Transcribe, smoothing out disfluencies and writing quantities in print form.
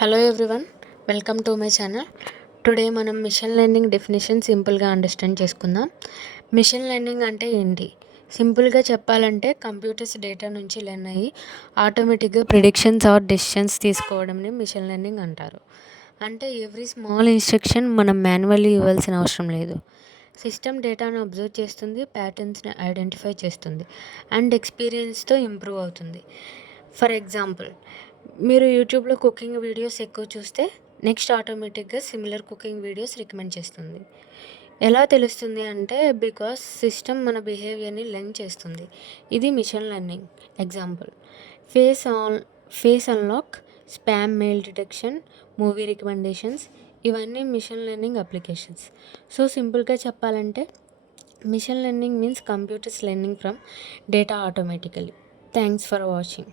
Hello everyone, welcome to my channel. Today మనం machine learning definition సింపుల్గా understand చేసుకుందాం. Machine learning అంటే ఏంటి? సింపుల్గా చెప్పాలంటే కంప్యూటర్స్ డేటా నుంచి లెర్న్ అయ్యి ఆటోమేటిక్గా ప్రిడిక్షన్స్ ఆర్ డెసిషన్స్ తీసుకోవడంని మిషన్ లెర్నింగ్ అంటారు. అంటే ఎవ్రీ స్మాల్ ఇన్స్ట్రక్షన్ మనం మాన్యువల్లీ ఇవ్వాల్సిన అవసరం లేదు. సిస్టమ్ డేటాను అబ్జర్వ్ చేస్తుంది, ప్యాటర్న్స్ని ఐడెంటిఫై చేస్తుంది అండ్ ఎక్స్పీరియన్స్తో ఇంప్రూవ్ అవుతుంది. ఫర్ ఎగ్జాంపుల్, మీరు యూట్యూబ్లో కుకింగ్ వీడియోస్ ఎక్కువ చూస్తే నెక్స్ట్ ఆటోమేటిక్గా సిమిలర్ కుకింగ్ వీడియోస్ రికమెండ్ చేస్తుంది. ఎలా తెలుస్తుంది అంటే బికాస్ సిస్టమ్ మన బిహేవియర్ని లెర్న్ చేస్తుంది. ఇది machine learning. Example, face face unlock, spam mail detection, movie recommendations, ఇవన్నీ మిషన్ లెర్నింగ్ అప్లికేషన్స్. సో సింపుల్గా చెప్పాలంటే machine learning means computers learning from data automatically. Thanks for watching.